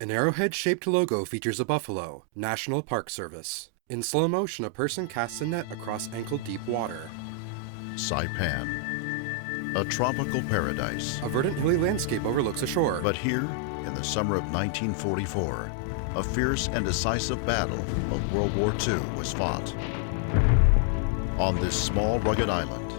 An arrowhead-shaped logo features a buffalo, National Park Service. In slow motion, a person casts a net across ankle-deep water. Saipan, a tropical paradise. A verdant hilly landscape overlooks a shore. But here, in the summer of 1944, a fierce and decisive battle of World War II was fought. On this small, rugged island,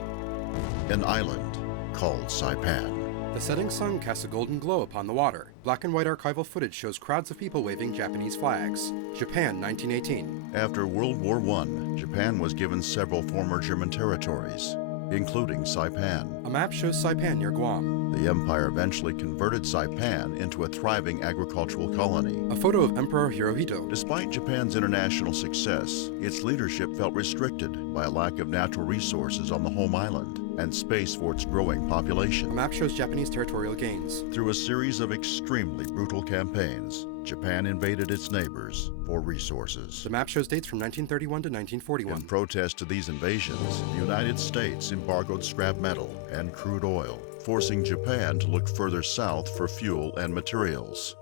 an island called Saipan. The setting sun casts a golden glow upon the water. Black and white archival footage shows crowds of people waving Japanese flags. Japan, 1918. After World War I, Japan was given several former German territories, including Saipan. A map shows Saipan near Guam. The empire eventually converted Saipan into a thriving agricultural colony. A photo of Emperor Hirohito. Despite Japan's international success, its leadership felt restricted by a lack of natural resources on the home island and space for its growing population. A map shows Japanese territorial gains. Through a series of extremely brutal campaigns, Japan invaded its neighbors for resources. The map shows dates from 1931 to 1941. In protest to these invasions, the United States embargoed scrap metal and crude oil, forcing Japan to look further south for fuel and materials.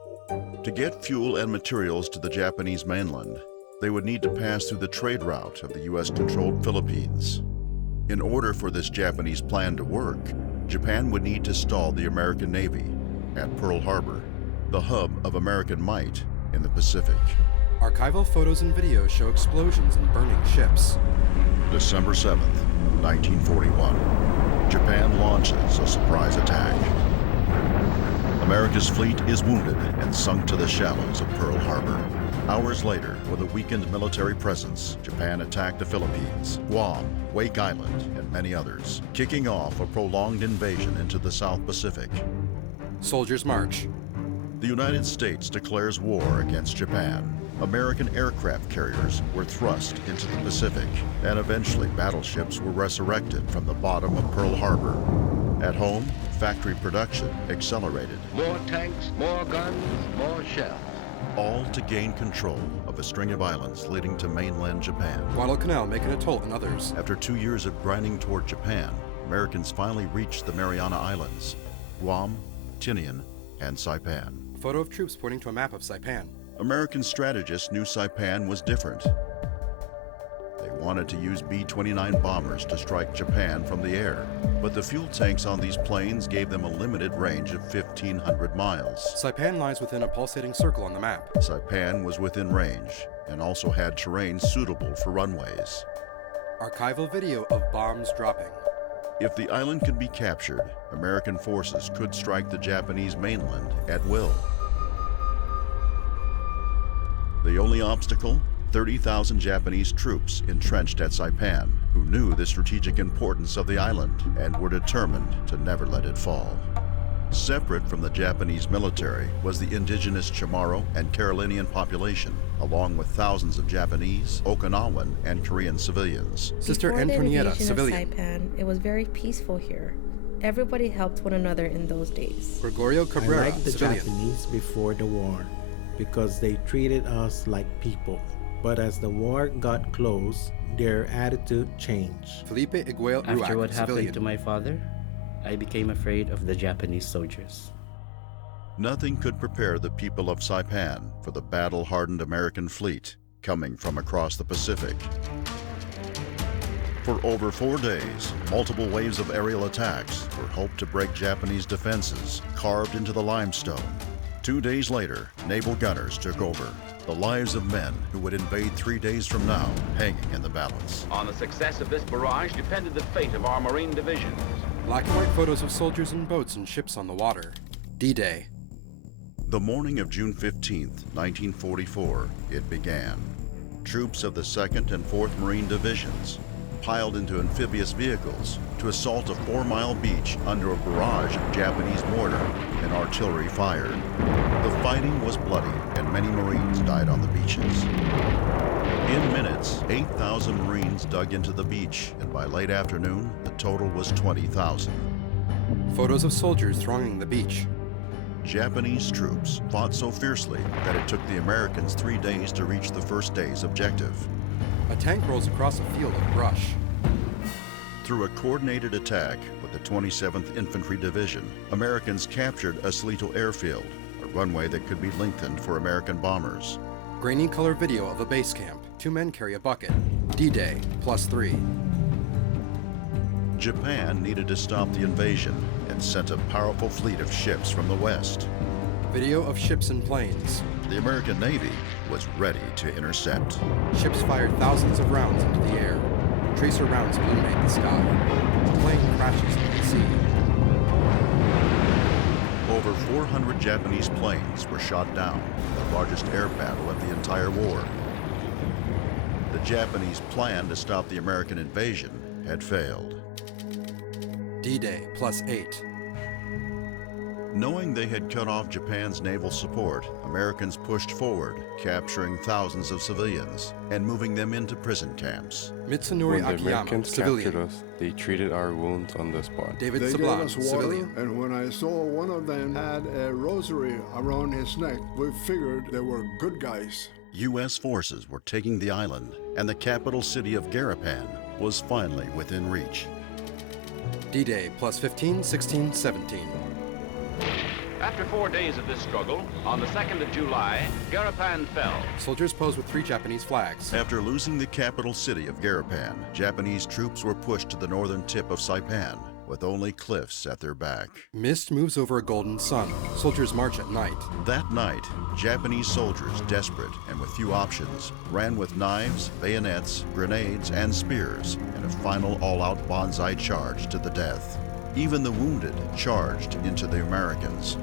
To get fuel and materials to the Japanese mainland, they would need to pass through the trade route of the U.S.-controlled Philippines. In order for this Japanese plan to work, Japan would need to stall the American Navy at Pearl Harbor, the hub of American might in the Pacific. Archival photos and videos show explosions and burning ships. December 7th, 1941, Japan launches a surprise attack. America's fleet is wounded and sunk to the shallows of Pearl Harbor. Hours later, with a weakened military presence, Japan attacked the Philippines, Guam, Wake Island, and many others, kicking off a prolonged invasion into the South Pacific. Soldiers march. The United States declares war against Japan. American aircraft carriers were thrust into the Pacific, and eventually battleships were resurrected from the bottom of Pearl Harbor. At home, factory production accelerated. More tanks, more guns, more shells. All to gain control of a string of islands leading to mainland Japan. Guadalcanal making a toll on others. After 2 years of grinding toward Japan, Americans finally reached the Mariana Islands, Guam, Tinian, and Saipan. Photo of troops pointing to a map of Saipan. American strategists knew Saipan was different. They wanted to use B-29 bombers to strike Japan from the air, but the fuel tanks on these planes gave them a limited range of 1,500 miles. Saipan lies within a pulsating circle on the map. Saipan was within range and also had terrain suitable for runways. Archival video of bombs dropping. If the island could be captured, American forces could strike the Japanese mainland at will. The only obstacle? 30,000 Japanese troops entrenched at Saipan who knew the strategic importance of the island and were determined to never let it fall. Separate from the Japanese military was the indigenous Chamorro and Carolinian population, along with thousands of Japanese, Okinawan, and Korean civilians. Sister Before Antonietta, the invasion civilian. of Saipan, it was very peaceful here. Everybody helped one another in those days. Gregorio Cabrera, I liked the civilian. Japanese before the war because they treated us like people. But as the war got close, their attitude changed. Felipe Iguel Ruac, After what civilian. happened to my father, I became afraid of the Japanese soldiers. Nothing could prepare the people of Saipan for the battle-hardened American fleet coming from across the Pacific. For over 4 days, multiple waves of aerial attacks were hoped to break Japanese defenses carved into the limestone. 2 days later, naval gunners took over. The lives of men who would invade 3 days from now hanging in the balance. On the success of this barrage depended the fate of our Marine divisions. Black and white photos of soldiers and boats and ships on the water. D-Day. The morning of June 15th, 1944, it began. Troops of the 2nd and 4th Marine Divisions piled into amphibious vehicles to assault a 4-mile beach under a barrage of Japanese mortar and artillery fire. The fighting was bloody and many Marines died on the beaches. In minutes, 8,000 Marines dug into the beach, and by late afternoon, the total was 20,000. Photos of soldiers thronging the beach. Japanese troops fought so fiercely that it took the Americans 3 days to reach the first day's objective. A tank rolls across a field of brush. Through a coordinated attack with the 27th Infantry Division, Americans captured Aslito Airfield, a runway that could be lengthened for American bombers. Grainy color video of a base camp. 2 men carry a bucket. D-Day, +3. Japan needed to stop the invasion and sent a powerful fleet of ships from the west. Video of ships and planes. The American Navy was ready to intercept. Ships fired thousands of rounds into the air. Tracer rounds illuminate the sky. The plane crashes into the sea. Over 400 Japanese planes were shot down, the largest air battle of the entire war. The Japanese plan to stop the American invasion had failed. D-Day, +8. Knowing they had cut off Japan's naval support, Americans pushed forward, capturing thousands of civilians and moving them into prison camps. Mitsunori When the Akiyama, Americans civilian. captured us, they treated our wounds on the spot. David They Sablan, gave us water, civilian. and when I saw one of them had a rosary around his neck, we figured they were good guys. U.S. forces were taking the island, and the capital city of Garapan was finally within reach. D-Day, +15, 16, 17. After 4 days of this struggle, on the 2nd of July, Garapan fell. Soldiers pose with 3 Japanese flags. After losing the capital city of Garapan, Japanese troops were pushed to the northern tip of Saipan, with only cliffs at their back. Mist moves over a golden sun. Soldiers march at night. That night, Japanese soldiers, desperate and with few options, ran with knives, bayonets, grenades, and spears in a final all-out banzai charge to the death. Even the wounded charged into the Americans.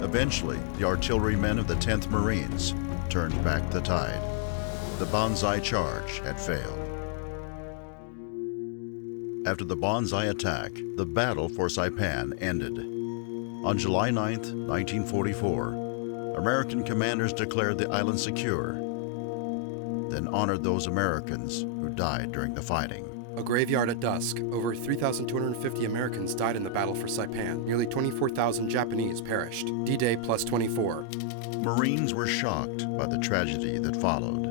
Eventually, the artillerymen of the 10th Marines turned back the tide. The banzai charge had failed. After the banzai attack, the battle for Saipan ended. On July 9, 1944, American commanders declared the island secure, then honored those Americans who died during the fighting. A graveyard at dusk. Over 3,250 Americans died in the battle for Saipan. Nearly 24,000 Japanese perished. D-Day, +24. Marines were shocked by the tragedy that followed.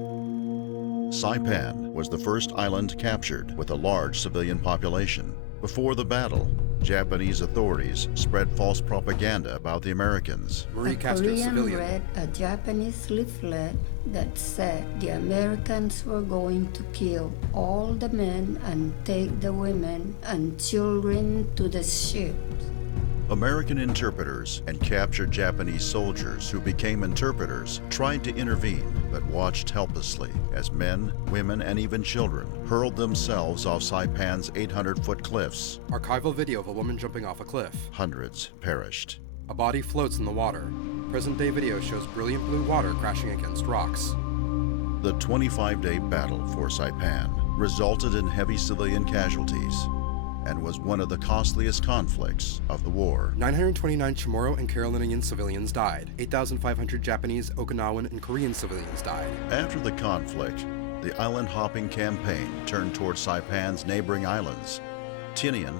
Saipan was the first island captured with a large civilian population. Before the battle, Japanese authorities spread false propaganda about the Americans. Marie A Castro, Korean civilian. read a Japanese leaflet that said the Americans were going to kill all the men and take the women and children to the ships. American interpreters and captured Japanese soldiers who became interpreters tried to intervene but watched helplessly as men, women, and even children hurled themselves off Saipan's 800-foot cliffs. Archival video of a woman jumping off a cliff. Hundreds perished. A body floats in the water. Present-day video shows brilliant blue water crashing against rocks. The 25-day battle for Saipan resulted in heavy civilian casualties and was one of the costliest conflicts of the war. 929 Chamorro and Carolinian civilians died. 8,500 Japanese, Okinawan, and Korean civilians died. After the conflict, the island hopping campaign turned toward Saipan's neighboring islands, Tinian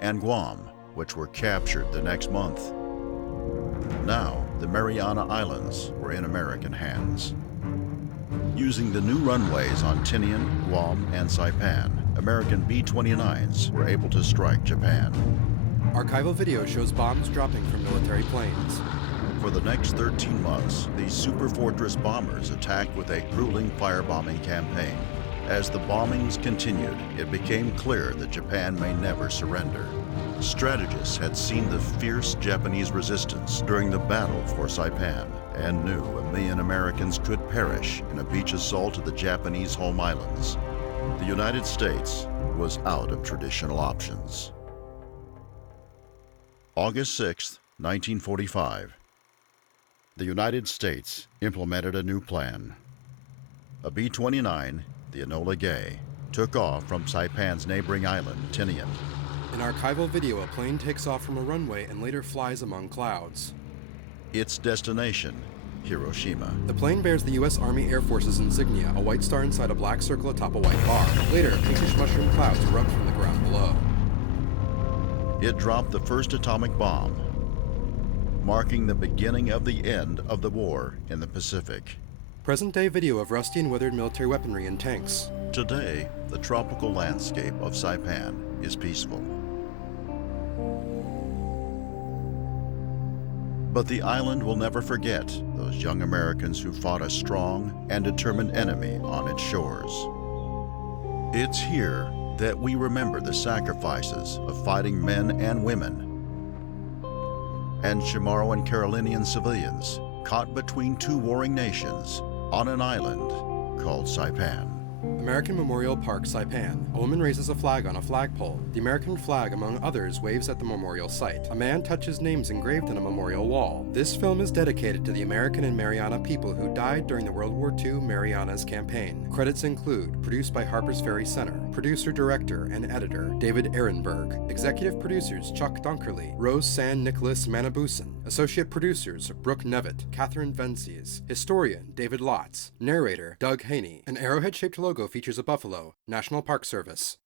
and Guam, which were captured the next month. Now, the Mariana Islands were in American hands. Using the new runways on Tinian, Guam, and Saipan, American B-29s were able to strike Japan. Archival video shows bombs dropping from military planes. For the next 13 months, these super fortress bombers attacked with a grueling firebombing campaign. As the bombings continued, it became clear that Japan may never surrender. Strategists had seen the fierce Japanese resistance during the battle for Saipan and knew 1 million Americans could perish in a beach assault of the Japanese home islands. The United States was out of traditional options. August 6, 1945. The United States implemented a new plan. A B-29, the Enola Gay, took off from Saipan's neighboring island, Tinian. In archival video, a plane takes off from a runway and later flies among clouds. Its destination, Hiroshima. The plane bears the U.S. Army Air Force's insignia, a white star inside a black circle atop a white bar. Later, pinkish mushroom clouds erupt from the ground below. It dropped the first atomic bomb, marking the beginning of the end of the war in the Pacific. Present-day video of rusty and weathered military weaponry and tanks. Today, the tropical landscape of Saipan is peaceful. But the island will never forget those young Americans who fought a strong and determined enemy on its shores. It's here that we remember the sacrifices of fighting men and women, and Chamorro and Carolinian civilians caught between two warring nations on an island called Saipan. American Memorial Park, Saipan. A woman raises a flag on a flagpole. The American flag, among others, waves at the memorial site. A man touches names engraved on a memorial wall. This film is dedicated to the American and Mariana people who died during the World War II Marianas Campaign. Credits include produced by Harpers Ferry Center, producer, director, and editor David Ehrenberg, executive producers Chuck Dunkerley, Rose San Nicholas Manabusan, associate producers Brooke Nevitt, Catherine Vences, historian David Lotz, narrator Doug Haney. An arrowhead-shaped logo features a buffalo. National Park Service.